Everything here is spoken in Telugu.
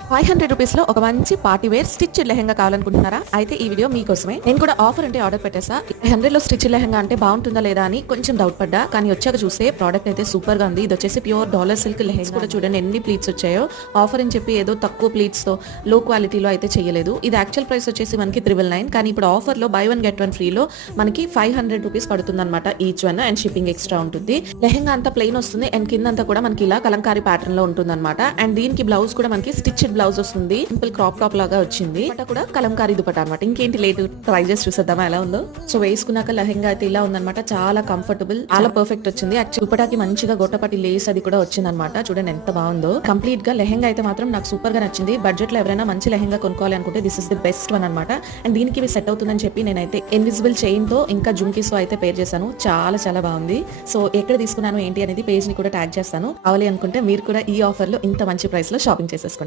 రూ. 500 ఒక మంచి పార్టీ వేర్ స్టిచ్డ్ లెహంగా కావాలనుకుంటున్నారా? అయితే ఈ వీడియో మీకోసమే. నేను కూడా ఆఫర్ ఉంటే ఆర్డర్ పెట్టేసా. 100లో స్టిచ్డ్ లెహంగా అంటే బాగుంటుందా లేదా అని కొంచెం డౌట్ పడ్డా. కానీ వచ్చాక చూస్తే ప్రోడక్ట్ అయితే సూపర్ గా ఉంది. ఇది వచ్చేసి ప్యూర్ డాలర్ సిల్క్ లెహంగా కూడా చూడండి ఎన్ని ప్లీట్స్ వచ్చాయో. ఆఫర్ అని చెప్పి ఏదో తక్కువ ప్లీట్స్ తో లో క్వాలిటీలో అయితే చేయలేదు. ఇది యాక్చువల్ ప్రైస్ వచ్చేసి మనకి 999, కానీ ఇప్పుడు ఆఫర్ లో బై 1 గెట్ 1 ఫ్రీలో మనకి రూ. 500 పడుతుంది అనమాట each one. And shipping extra ఉంటుంది. లెహంగా అంతా ప్లెయిన్ వస్తుంది అండ్ కింద అంతా కూడా మనకి ఇలా కలంకారీ ప్యాటర్న్ లో ఉంటుంది అనమాట. అండ్ దీనికి బ్లౌజ్ కూడా మనకి స్టిచ్డ్ బ్లౌజ్ వస్తుంది. సింపుల్ క్రాప్ టాప్ లాగా వచ్చింది. దుపట్టా కూడా కలంకారీ దుపట్టా అనమాట. ఇంకేంటి లేట్ ట్రై చేసి చూసేద్దామా ఎలా ఉందో. సో వేసుకున్నాక లెహంగా అయితే ఇలా ఉందన్నమాట. చాలా కంఫర్టబుల్, చాలా పర్ఫెక్ట్ వచ్చింది. దుపట్టాకి మంచిగా గొట్టపట్టి లేస్ అది కూడా వచ్చింది అనమాట. చూడండి ఎంత బాగుందో. కంప్లీట్ గా లెహంగా అయితే మాత్రం నాకు సూపర్ గా నచ్చింది. బడ్జెట్ లో ఎవరైనా మంచి లెహంగా కొనుక్కోవాలి అనుకుంటే this is the best one అనమాట. అండ్ దీనికి ఇవి సెట్ అవుతుందని చెప్పి నేనైతే ఇన్విజిబుల్ చైన్ తో ఇంకా జుంకీస్ అయితే పేర్ చేశాను. చాలా చాలా బాగుంది. సో ఎక్కడ తీసుకున్నాను ఏంటి అనేది పేజ్ ని కూడా ట్యాగ్ చేస్తాను. కావాలి అనుకుంటే మీరు కూడా ఈ ఆఫర్ లో ఇంత మంచి ప్రైస్ లో షాపింగ్ చేసేసుకోండి.